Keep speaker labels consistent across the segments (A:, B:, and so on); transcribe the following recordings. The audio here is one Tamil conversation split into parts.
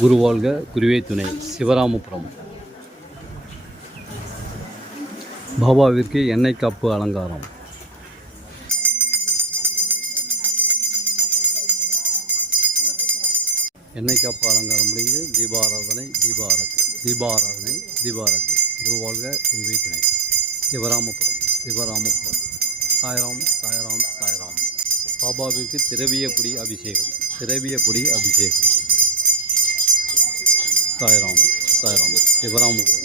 A: குருவாழ்க குருவே துணை சிவராமபுரம். பாபாவிற்கு எண்ணெய் காப்பு அலங்காரம். எண்ணெய் காப்பு அலங்காரம் முடிந்து தீபாராதனை தீபாரதி தீபாராதனை தீபாரதி. குருவாழ்க குருவே துணை சிவராமபுரம் சிவராமபுரம். சாய்ராம் சாய்ராம் சாய்ராம். பாபாவிற்கு திரவிய பொடி அபிஷேகம் திரவிய பொடி அபிஷேகம். சாய்ராம் சாய்ராம் சிவராமபுரம்.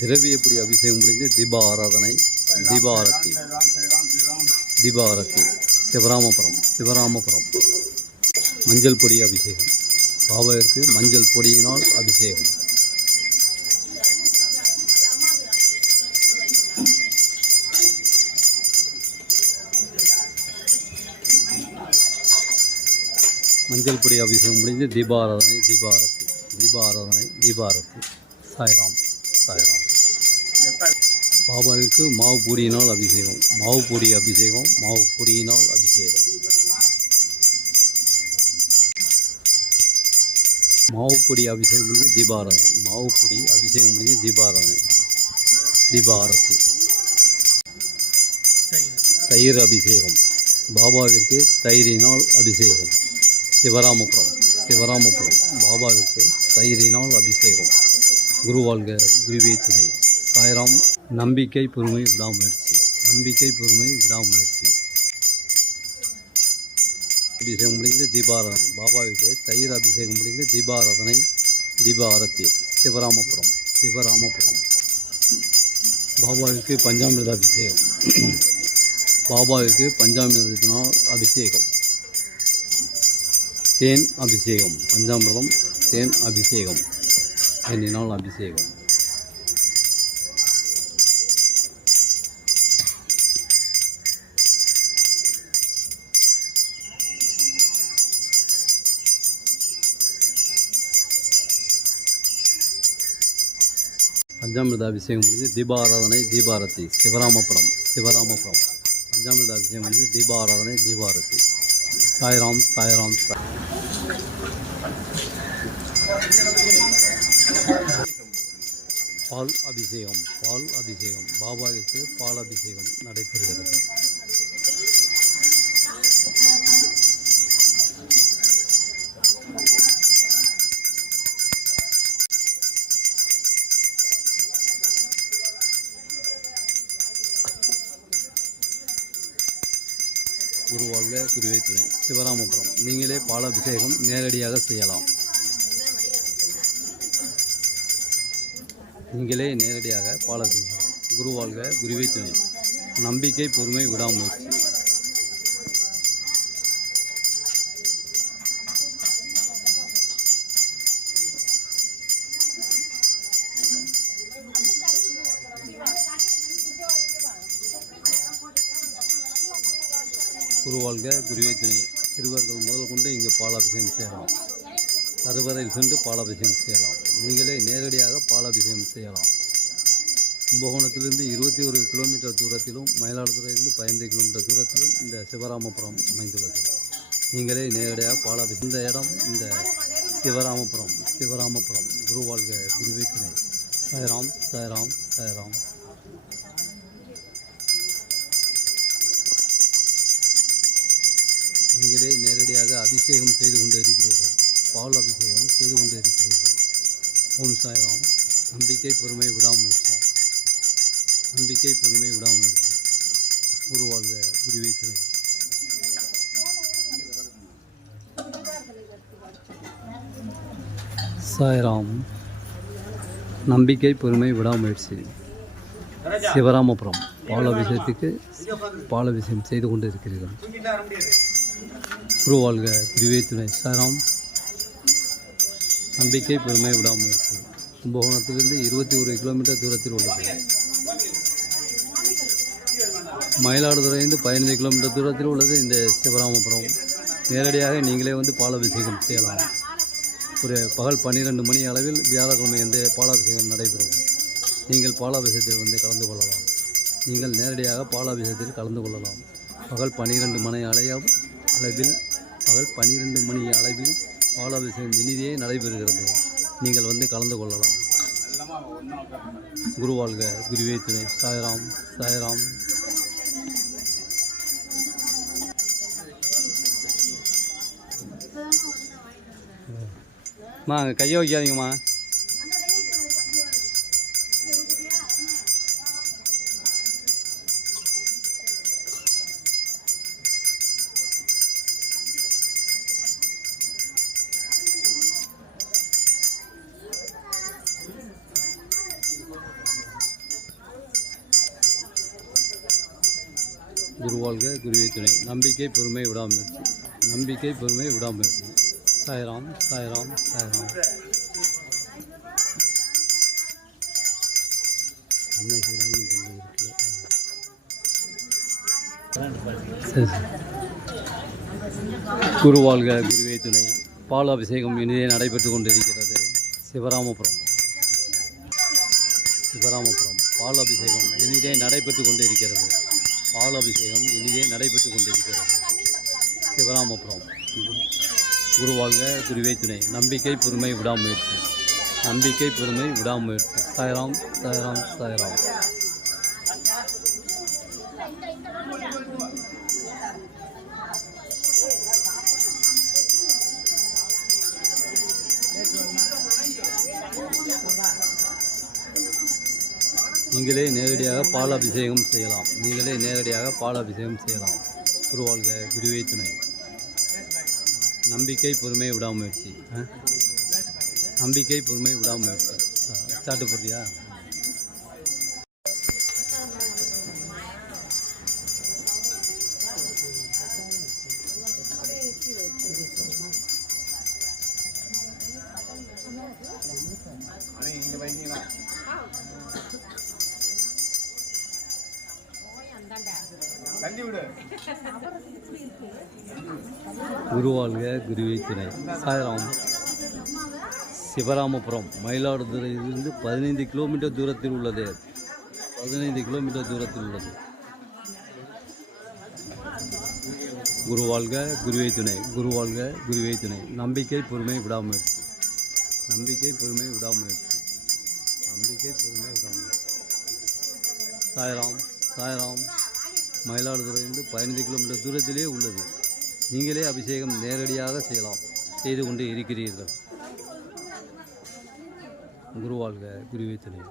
A: திரவியப்பொடி அபிஷேகம் முடிந்து தீப ஆராதனை தீபாரத்தி சிவராமபுரம் சிவராமபுரம். மஞ்சள் பொடி அபிஷேகம். பாபாவிற்கு மஞ்சள் பொடியினால் அபிஷேகம். மஞ்சள் பொடி அபிஷேகம் முடிஞ்சு தீபாராதனை தீபாரத்தி தீபாராதனை தீபாரத்தி சாய்ராம் சாய்ராம். பாபாவிற்கு மாவு பொடியினால் அபிஷேகம். மாவு பொடி அபிஷேகம் மாவு பொடியினால் அபிஷேகம். மாவு பொடி அபிஷேகம் முடிஞ்சு தீபாராதனை. மாவு பொடி அபிஷேகம் முடிஞ்சு தீபாராதனை. தீபாரத்தி தயிர் அபிஷேகம். பாபாவிற்கு தயிரினால் அபிஷேகம். சிவராமபுரம் சிவராமபுரம் பாபாவிற்கு தயிரினால் அபிஷேகம். குருவாழ்க குருவே துணை. சாய்ராம் நம்பிக்கை பொறுமை விடாமுயற்சி நம்பிக்கை பொறுமை விடாமுயற்சி. அபிஷேகம் முடிந்து தீபாராதனை. பாபாவுக்கு தயிர் அபிஷேகம் முடிந்து தீபாராதனை தீபாரத்தி சிவராமபுரம் சிவராமபுரம். பாபாவிற்கு பஞ்சாமிரத அபிஷேகம் பாபாவிற்கு பஞ்சாமிரதத்தினால் அபிஷேகம். தேன் அபிஷேகம் பஞ்சாமிர்தம் தேன் அபிஷேகம் தேனினால் அபிஷேகம் பஞ்சாமிர்த அபிஷேகம் முடிஞ்சு தீபாராதனை தீபாரதி சிவராமபுரம் சிவராமபுரம் பஞ்சாமிர்த அபிஷேகம் முடிஞ்சு தீபாராதனை தீபாரதி சாய்ராம் சாய்ராம் சாய் பால் அபிஷேகம் பால் அபிஷேகம். பாபாவிற்கு பால் அபிஷேகம் நடைபெறுகிறது. உருவாக குருவே சிவராமபுரம். நீங்களே பாலாபிஷேகம் நேரடியாக செய்யலாம். நீங்களே நேரடியாக பாலாபிஷேகம். குருவாழ்க குருவே துணை நம்பிக்கை பொறுமை விடாமுயற்சி. குருவாழ்க குருவே துணை சிறுவர்கள் முதல் கொண்டு இங்கு பாலாபிஷேகம் செய்யலாம். கருவறையில் சென்று பாலாபிஷேகம் செய்யலாம். நீங்களே நேரடியாக பாலாபிஷேகம் செய்யலாம். கும்பகோணத்திலிருந்து இருபத்தி ஒரு கிலோமீட்டர் தூரத்திலும் மயிலாடுதுறையிலிருந்து பதினைந்து கிலோமீட்டர் தூரத்திலும் இந்த சிவராமபுரம் அமைந்துள்ளது. நீங்களே நேரடியாக பாலாபிஷேகம் இந்த இடம் இந்த சிவராமபுரம் சிவராமபுரம். குருவாழ்க குருவே துணை சாய்ராம் சாய்ராம் சாய்ராம். சாய்ராம். நம்பிக்கை பொறுமை விடாமுயற்சி. நம்பிக்கை பொறுமை விடாமுயற்சி. உருவாழ்க குருவே துணை சாய்ராம். நம்பிக்கை பொறுமை விடாமுயற்சி. சிவராமபுரம். பால் அபிஷேகத்துக்கு செய்து கொண்டு இருக்கிறீர்கள் குருவாழ்க குருவே துணை சாராம் நம்பிக்கை பொறுமை விடாமுயற்சி. கும்பகோணத்திலிருந்து இருபத்தி ஒரு கிலோமீட்டர் தூரத்தில் உள்ளது. மயிலாடுதுறையிலிருந்து பதினைந்து கிலோமீட்டர் தூரத்தில் உள்ளது இந்த சிவராமபுரம். நேரடியாக நீங்களே வந்து பாலாபிஷேகம் செய்யலாம். ஒரு பகல் பன்னிரெண்டு மணி அளவில் வியாழக்கிழமை வந்து பாலாபிஷேகம் நடைபெறும். நீங்கள் பாலாபிஷேகத்தில் வந்து கலந்து கொள்ளலாம். நீங்கள் நேரடியாக பாலாபிஷேகத்தில் கலந்து கொள்ளலாம். பகல் பன்னிரெண்டு மணி அலைய அளவில் பகல் பன்னிரெண்டு மணி அளவில் பாலாபிஷேகம் இனிதே நடைபெறுகிறது. நீங்கள் வந்து கலந்து கொள்ளலாம். குருவாழ்க குருவே துணை. சாய்ராம். சாய்ராம். அம்மா அங்கே கையை வைக்காதீங்கம்மா. வாழ்க குருவி துணை. நம்பிக்கை பொறுமை விடாமுயற்சி நம்பிக்கை பொறுமை விடாமுயற்சி சாய்ராம் சாய்ராம் சாய்ராம். என்ன செய்யறாங்கன்னு குருவாழ்க குருவே துணை. பால் அபிஷேகம் இனிதே நடைபெற்று கொண்டிருக்கிறது. சிவராமபுரம். சிவராமபுரம். பால் அபிஷேகம் இனிதே நடைபெற்று கொண்டிருக்கிறது. பால் அபிஷேகம் இனிதே நடைபெற்று கொண்டிருக்கிறது. சிவராமபுரம். குருவாழ்க குருவே துணை. நம்பிக்கை பொறுமை விடாமுயற்சி. நம்பிக்கை பொறுமை விடாமுயற்சி. சாய்ராம் சாய்ராம் சாய்ராம். நீங்களே நேரடியாக பால் அபிஷேகம் செய்யலாம். நீங்களே நேரடியாக பால் அபிஷேகம் செய்யலாம். குருவாழ்க குருவே துணை. நம்பிக்கை பொறுமை விடாமுயற்சி. நம்பிக்கை பொறுமை விடாமுயற்சி. சாட்டு போடுறியா குருவாழ்க குருவே துணை. சாய்ராம் சிவராமபுரம் மயிலாடுதுறையிலிருந்து பதினைந்து கிலோமீட்டர் தூரத்தில் உள்ளது. பதினைந்து கிலோமீட்டர் தூரத்தில் உள்ளது. குருவாழ்க குருவைத்துணை துணை. குருவாழ்க குருவே துணை. நம்பிக்கை பொறுமை விடாமுயற்சி. நம்பிக்கை பொறுமை விடாமுயற்சி. நம்பிக்கை பொறுமை விடாமுயற்சி. சாய்ராம் சாய்ராம் மயிலாடுதுறையிலிருந்து பதினைந்து கிலோமீட்டர் தூரத்திலே உள்ளது. நீங்களே அபிஷேகம் நேரடியாக செய்யலாம். செய்து கொண்டு இருக்கிறீர்கள். குருவாழ்க குருவே துணை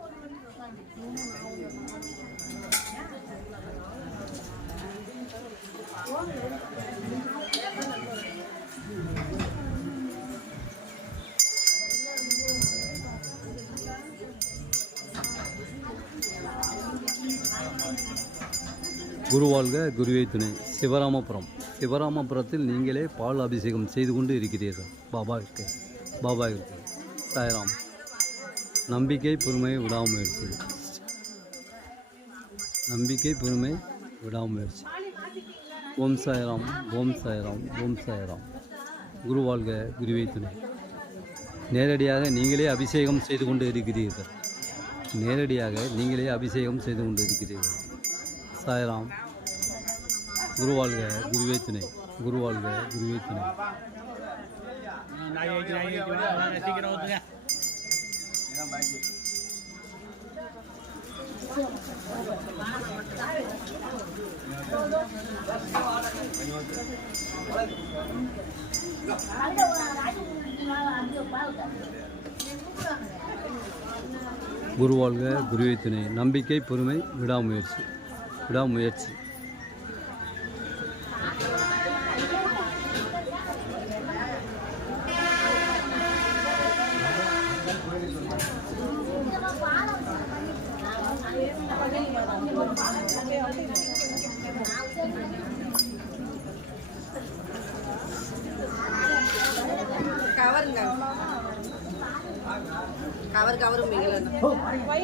A: குருவாழ்க குருவே துணை சிவராமபுரம். சிவராமபுரத்தில் நீங்களே பால் அபிஷேகம் செய்து கொண்டு இருக்கிறீர்கள். பாபாவிற்கு பாபாவிற்கு. சாய்ராம் நம்பிக்கை பொறுமை விடாமுயற்சி. நம்பிக்கை பொறுமை விடாமுயற்சி. ஓம் சாய்ராம் ஓம் சாய்ராம் ஓம் சாய்ராம். குருவாழ்க குருவே துணை. நேரடியாக நீங்களே அபிஷேகம் செய்து கொண்டு இருக்கிறீர்கள். நேரடியாக நீங்களே அபிஷேகம் செய்து கொண்டு இருக்கிறீர்கள். சாய்ராம் குருவாழ்க குருவே துணை. குருவாழ்க குருவே துணை. குருவாழ்க குருவே துணை. நம்பிக்கை பொறுமை விடாமுயற்சி. விடாமுயற்சி.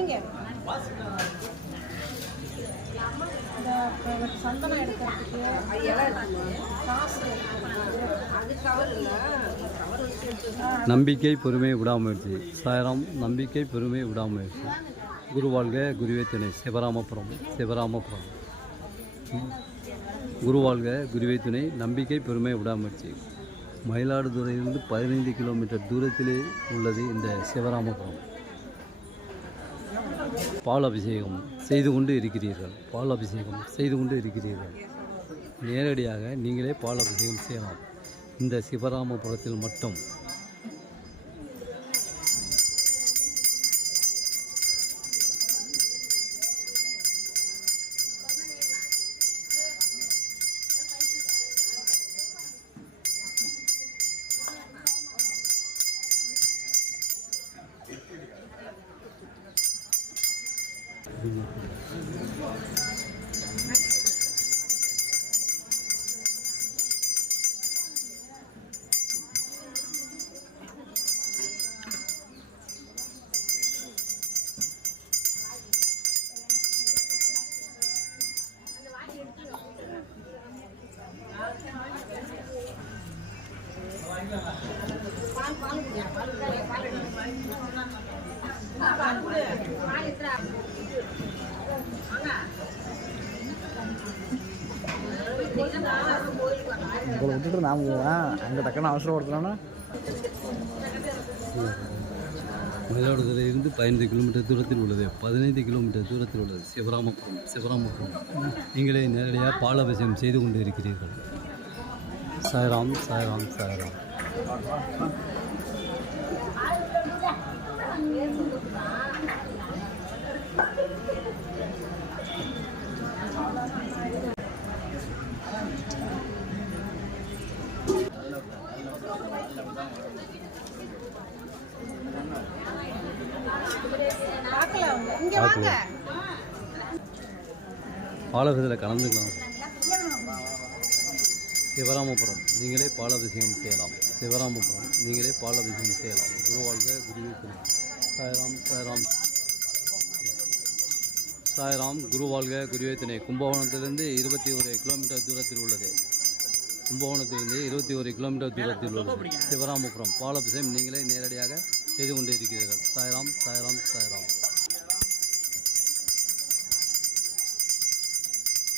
B: வைங்க சந்தனம் எடுக்கிறதுக்கு காசு
C: அது கவர்
A: நம்பிக்கை பொறுமை விடாமுயற்சி. சாயராம் நம்பிக்கை பெருமை விடாமுயற்சி. குருவாழ்க குருவே துணை. சிவராமபுரம் சிவராமபுரம். குருவாழ்க குருவே துணை. நம்பிக்கை பெருமை விடாமுயற்சி. மயிலாடுதுறையிலிருந்து பதினைந்து கிலோமீட்டர் தூரத்திலே உள்ளது இந்த சிவராமபுரம். பால் அபிஷேகம் செய்து கொண்டு இருக்கிறீர்கள். பால் அபிஷேகம் செய்து கொண்டு இருக்கிறீர்கள். நேரடியாக நீங்களே பால் அபிஷேகம் செய்யலாம். இந்த சிவராமபுரத்தில் மட்டும்.
D: உங்களை விட்டுட்டு நான் போவேன். அங்கே டக்குன்னு அவசரப்படுத்தினோன்னா
A: மயிலாடுதுறையிலிருந்து பதினைந்து கிலோமீட்டர் தூரத்தில் உள்ளது. பதினைந்து கிலோமீட்டர் தூரத்தில் உள்ளது. சிவராமபுரம் சிவராமபுரம். நீங்களே நேரடியாக பால் அபிஷேகம் செய்து கொண்டு இருக்கிறீர்கள் சாய்ராம் சாய்ராம் சாய்ராம்.
B: அவங்க இங்க
A: கலந்துக்கலாம் சிவராமபுரம் நீங்களே பாலாபிஷேகம் செய்யலாம். சிவராமபுரம் நீங்களே பாலபிஷேகம் செய்யலாம். குருவாழ்க குருவே துணை சாய்ராம் சாய்ராம். சாய்ராம் குருவாழ்க குருவே துணை கும்பகோணத்திலிருந்து இருபத்தி ஒரு கிலோமீட்டர் தூரத்தில் உள்ளது. கும்பகோணத்திலிருந்து இருபத்தி ஒரு கிலோமீட்டர் தூரத்தில் உள்ளது. சிவராமபுரம் பாலபிஷேகம் நீங்களே நேரடியாக செய்து கொண்டிருக்கிறீர்கள். சாய்ராம் சாய்ராம் சாய்ராம்.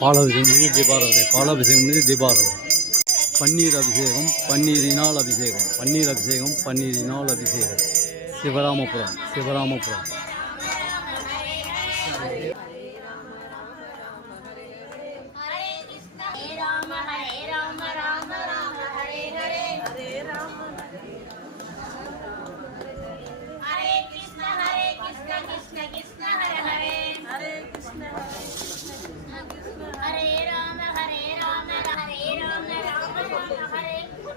A: பாலாபிஷேகம் முடிஞ்சு தீபாராதனை. பாலாபிஷேகம் முடிஞ்சு தீபாராதனை. பன்னீர் அபிஷேகம் பன்னீரினால் அபிஷேகம். பன்னீர் அபிஷேகம் பன்னீரினால் அபிஷேகம். சிவராமபுரம் சிவராமபுரம்.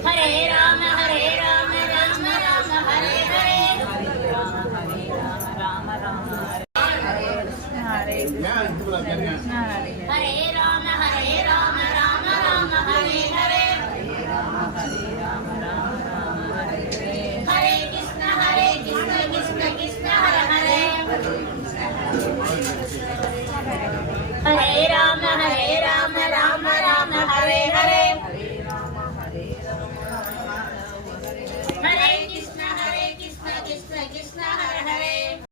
E: हरे राम